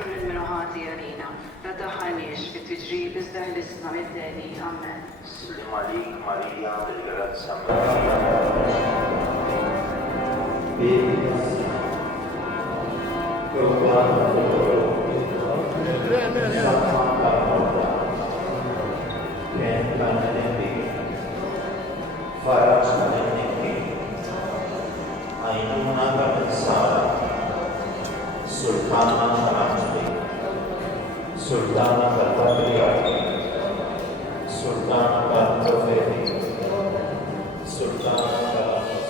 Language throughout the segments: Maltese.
kull il-minuħati għalina, la taħħalniex fit-tiġrib iżda ħlisna mid-deni. Amen. Slim għalik Marija bil-grazza Sultana Patriarchi, Sultana Patrofeti, Sultana Patrofeti.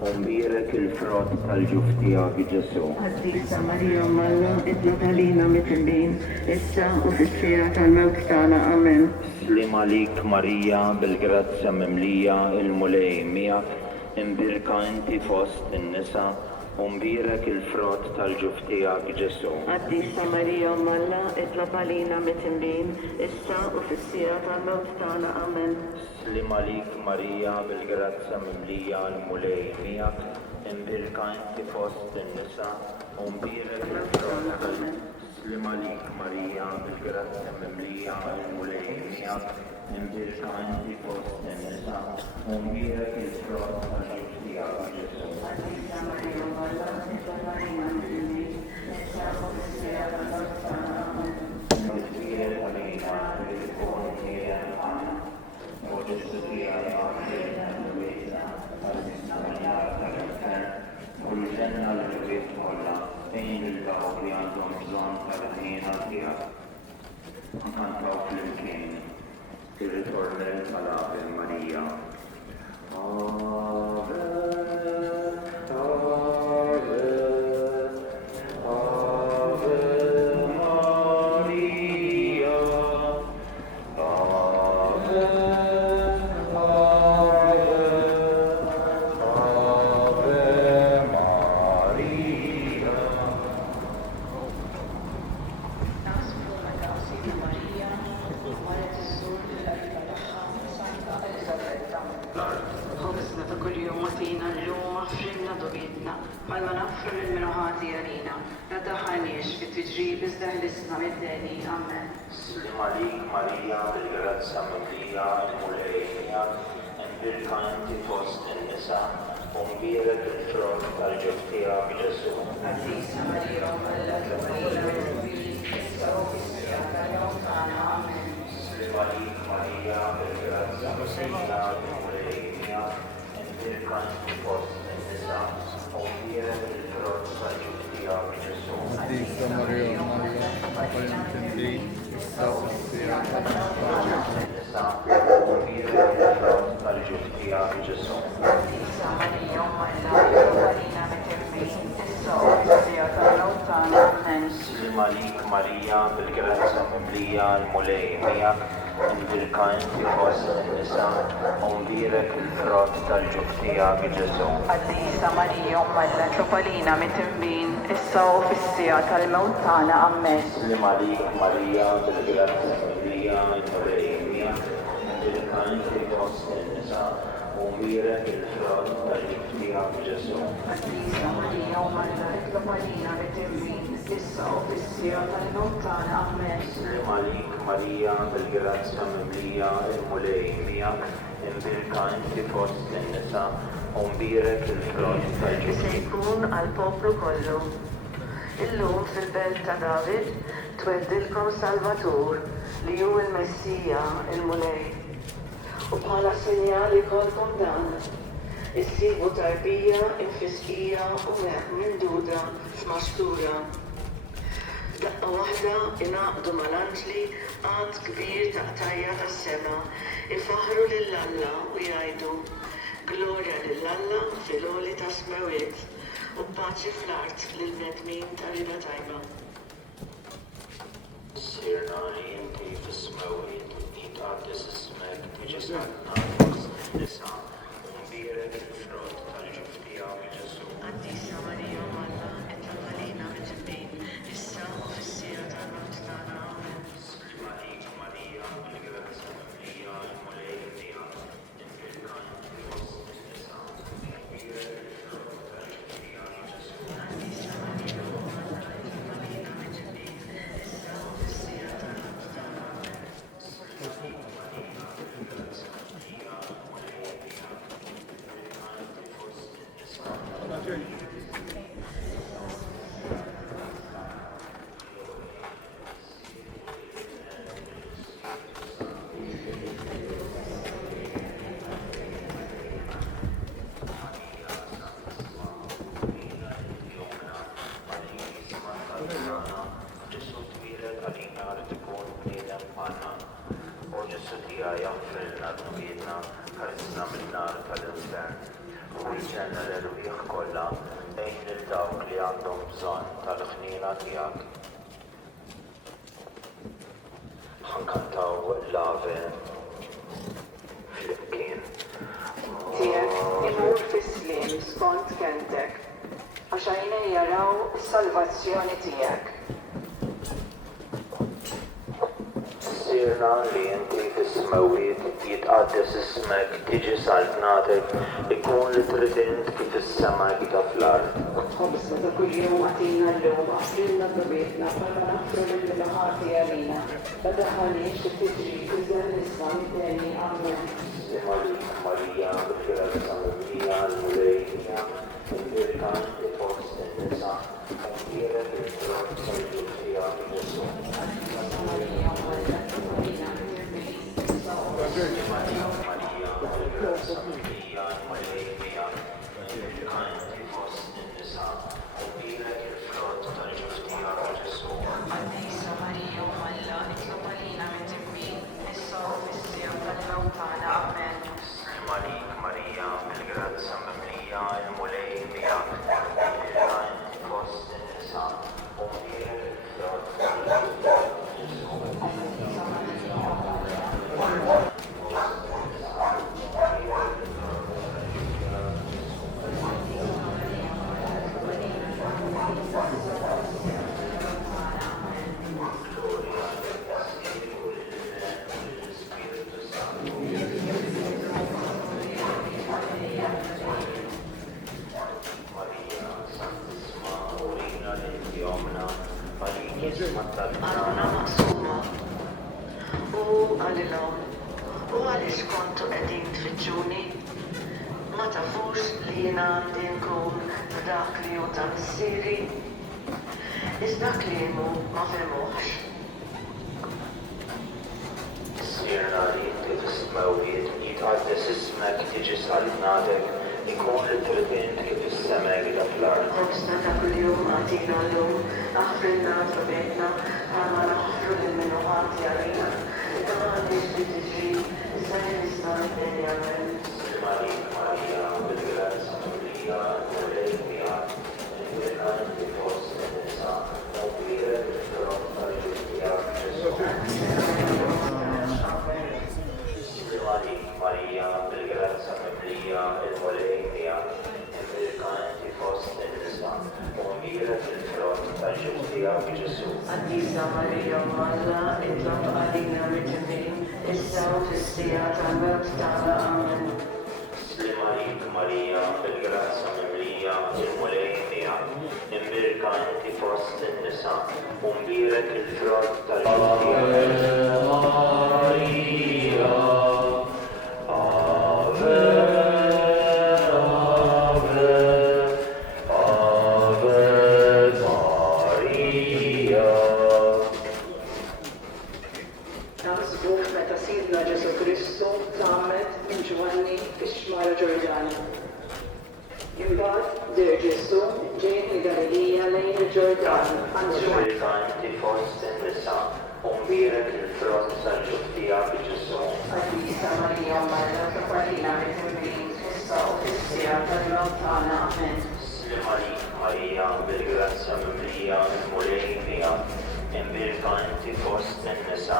Umbirek il-frott tal-ġuftijak Ġesu. Għaddisa Marija Malla, idna talina mitillin, issa u fis-sira tal-mewt tagħna. Amen. Slim għalik Marija bil-grazza mimlija il-mulej miegħek, imbirka inti fost in-nisa, umbirek il-frott tal-ġuftijak Ġesu. Għaddisa Marija Malla, idna talina mitillin, issa u fis-sira tal-mewt tagħna. Amen. Slim għalik Marija bil-grazza mimlija il-mulej miegħek, imbirka inti fost in-nisa, umbirek il-frott tal-ġuftijak Slima lik Marija bil-grazza mimlija il-mulejja indirka inti fost in-nisa u mbierek il-frott tal-ġib tiegħek Ġesu. Nitwiel għalina bil-kun kien għana u Ġesu tiegħek għafirna l-wejda tal-Istamija tal-Infer u l-ġenna l-ġubiet kollha fejn il-dawk li għandhom bżonn tal-ħina tiegħek. Nkantaw flimkien ir-ritornell tal-Ave Marija. Ave, Ave, Ave Maria. Ave, Ave, Ave Maria. Ħobżna ta' kuljum għatina l-lum għafrinna dobitna, bħalma naffru l-minuħati għalina, nadaħħalniex fit-tiġrib iżda ħlisna mid-deni, amen. Slima lik Marija bil-grazza mimlija il-mulejja indirka inti fost in-nisa u mbierek il-frott tal-ġib tiegħek Ġesu. Għaddisa Marija, Alla Tropalina, issa u fis-sija tal-jom tagħna, amen. Slima lik Marija bil-grazza mimlija il-mulejja indirka inti fost in-nisa u mbierek il-frott tal-ġib tiegħek Ġesu. Għaddisa Marija, Alla Tropalina, issa u fis-sija Slima lik Marija bil-grazza mimlija l-mulejja indirka inti fost in-nisa u mbierek il-frott tal-ġib tiegħek Ġesu. Għaddisa Marija, Alla Tropalina, mitimbin, issa u fis-sija tal-mewt tagħna, amen. Slima lik Marija bil-grazza mimlija l-mulejja indirka inti fost in-nisa u mbierek il-frott tal-ġib tiegħek Ġesu. Għaddisa Marija, Alla Tropalina, mitimbin, issa u fis-sija tal-mewt tagħna, amen. Slima lik Marija bil-grazza mimlija l-mulejja indirka inti fost in-nisa u mbierek il-frott tal-ġib. Se jkun għall-poplu kollu. Illum fil-belt ta' David tweddilkom Salvatur li hu l-Messija il-Mulej. U bħala sinjali kolkom dan, issibu tarbija infiskija u minduda f'maxtura. Daqqa waħda inaqdu mal-anġli għad kbir ta' qtajja tas-sema, ifaħru lill-Alla u jgħidu Glorja lill-Alla fil-għoli ta' smawiet u paċi fl-art lill-bnedmin ta' rida tajba. Sirna li inti fis-smawiet jitqaddis ismek tiġisqatna fost nisa u mbierek il-frott tal-ġib tiegħek Ġesu. Għaddisa Marija Alla, it-Tropalina mitimbin, issa u fis-sija tal-mewt tagħna, amen. Slima lik Marija bil-grazza mimlija l-mulejja indirka inti fost in-nisa u mbierek il-frott tal-ġib tiegħek Ġesu. Għaddisa Marija Alla, it-Tropalina mitimbin, issa u fis-sija tal-mewt tagħna, amen. Ġesu twiled għalina li tkun bniedem bħalna. U Ġesu tiegħi jaħfirna dnubitna ħarisna min-nar tal-infern. U jġenna l-erwieħ kollha lejn il-dawk li għandhom bżonn tal-ħniena tiegħek. Ħankantaw l-Ave flimkien. Tiegħek imur fis-sliem skont kentek, għax għajnej jaraw is-salvazzjoni tiegħek. Sirna li inti fis-smawiet jitqaddes ismek tiġi saltnatek ikun li trid int kif is-sema kif fl-ard. خبزنا ta' kuljum għatina l-lum, għafrilna d-dobietna, bħalma naħfru l-ħati għalina, la daħħalniex t-tiġri, iżdan nisma mit-teni, amen. Marija, bil-grazza mimlija l-mulejja, il-virkan li fost in-nisa, għamdiret il-frott tal-ġufija Ġesu. Marija, Marija, bil-grazza mimlija l-mulejja, il-virkan li fost in-nisa, għamdiret il-frott tal-ġufija Ġesu. Għaddisa Marija, Malla, itlob għalina mit-timbin, issa u fissija tal-mewtana, amen. Malik Marija, bil-grazza mimlija l-mulejja, il-virkan li fost in-nisa, għamdiret il-frott tal-ġufija Ġesu. Għanna maqsuma u għalilom u għalix kontu għedin tfittxuni ma tafux li jina għandi nkun dak li ju ta' missiri iżdak li jimu ma femuħx. Sirna li inti fis-smawiet jitqaddes ismek tiġi saltnatek ikun li trid int kif is-sema kif fl-ard. Khobzna ta' kuljum għatina l-lum, aħfrilna d-dobietna, għanna naħfru l-minu għati għalina, għandix li tiġri, iżdan nisma mit-teni, amen. Malik Marija, bil-grazza mimlija l-mulejja, il-virkan li fost in-nisa, għamdiret il-frott tal-ġufija Ġesu. Malik Marija, bil-grazza mimlija l-mulejja, il-virkan li fost in-nisa, għamdiret il-frott tal-ġufija Ġesu. Għaddisa Marija, Malla, itlob għalina mit-timbin, issa u fissija tal-mewt tagħna, amen. Malik Marija, bil-grazza mimlija l-mulejja, imbirka inti fost in-nisa, għamdiret il-frott tal-ġufija Marija. Ave, Ave, Ave Maria. Naħsbu meta sidna Ġesu Kristu tagħmet minn Ġwanni fix-xmara Ġordana. Imbagħad dir Ġesu ġej minn Galilija lejn il-Ġordan għand Ġwan. Imbirka inti fost in-nisa, għamdiret il-frott tal-ġufija Ġesu. Għaddisa Marija, Malla, taqbalina mit-timbin, issa u fissija tal-mewt tagħna, amen. Malik Marija, bil-grazza mimlija l-mulejja, imbirka inti fost in-nisa,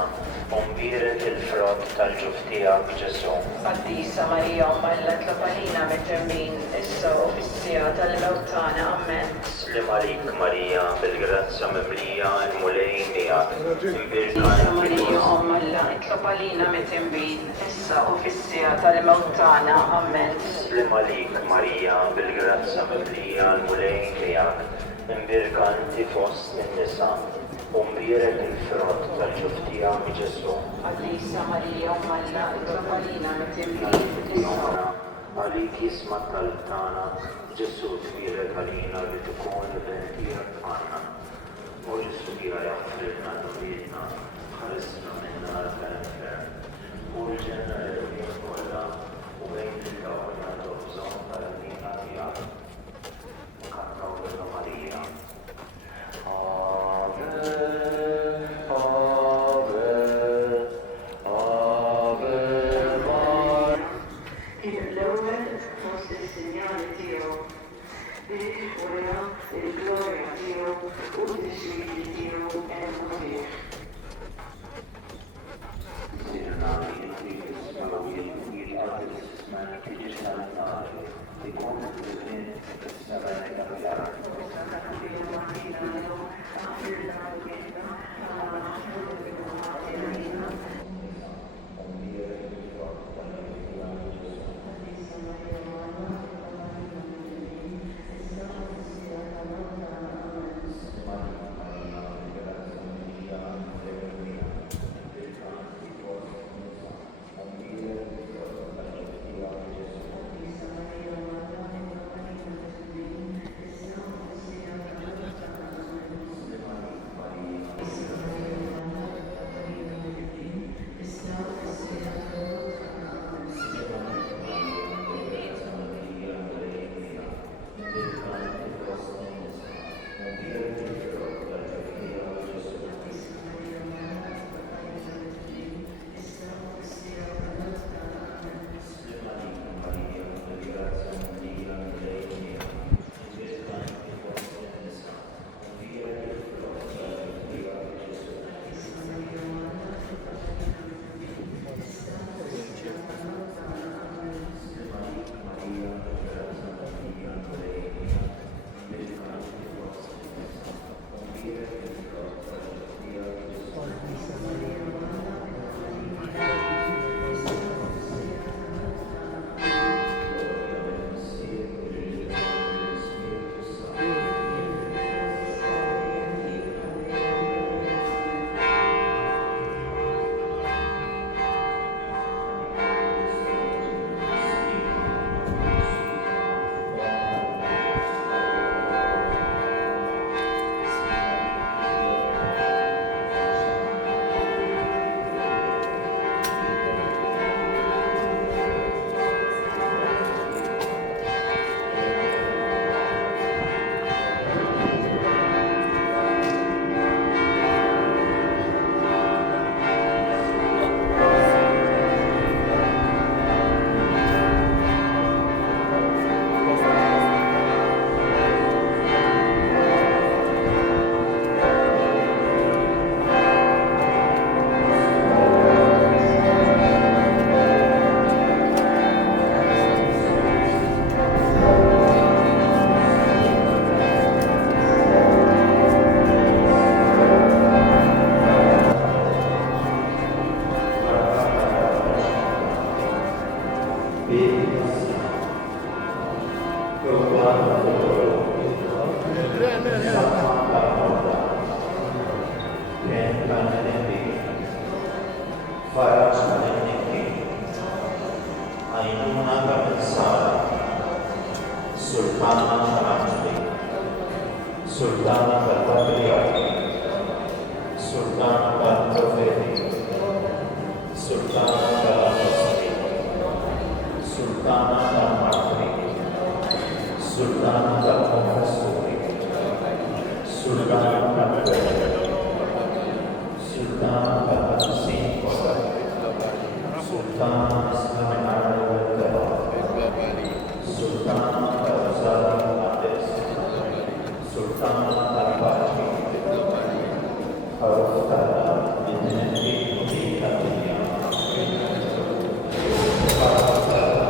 għamdiret il-frott tal-ġufija Ġesu. Għaddisa Marija, Malla, taqbalina mit-timbin, issa u fissija tal-mewt tagħna, amen. Malik Marija, bil-grazza mimlija l-mulejja, imbirka Għaddisa inti Marija, fost Malla, taqbalina mit-timbin, issa u fissija tal-mewt tagħna, amen. Malik Marija, bil-grazza mimlija l-mulejja, imbirka inti fost in-nisa, għamdiret il-frott tal-ġufija Ġesu. Għaddisa Marija, Malla, taqbalina mit-timbin, issa Għalik jisma tal-tana, Ġesu twiret għalina li tkun il-ventija tħanna. U Ġesu jgħa jaffrilna d-dubietna, ħarisna minna l-fenfer. U l-ġenna l-għin kolla, u bejn il-għawna l-obżon tal-għina tijak. Kannaw l-Marija. Ave, Ave, Ave Maria. l-ewwel fost is-sinjali tiegħu, wara il-glorja tiegħu u t-tixriki tiegħu hemm fih. Sirna li inti fis-smawiet jitqaddes ismek tiġi saltnatek ikun li trid is-sema kif fl-ard. Sultana dal Patriarca, Sultana dal Profeta, Sultana dall'Apostolo, Sultana dal Martire, Sultana dal Confessore, Sultana dal Prete, Sultana dal Sincola, Sultana Islamica del Sultana dal Rosario Ades, Sultana dal Pace, Faustana Vincenti di Catania, Faustana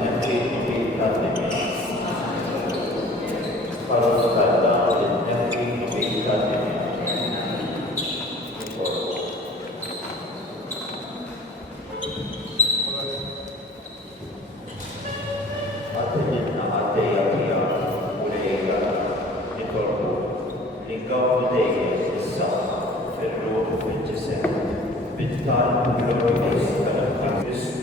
Vincenti di Catania, Faustana Vincenti di Catania. Vital glorious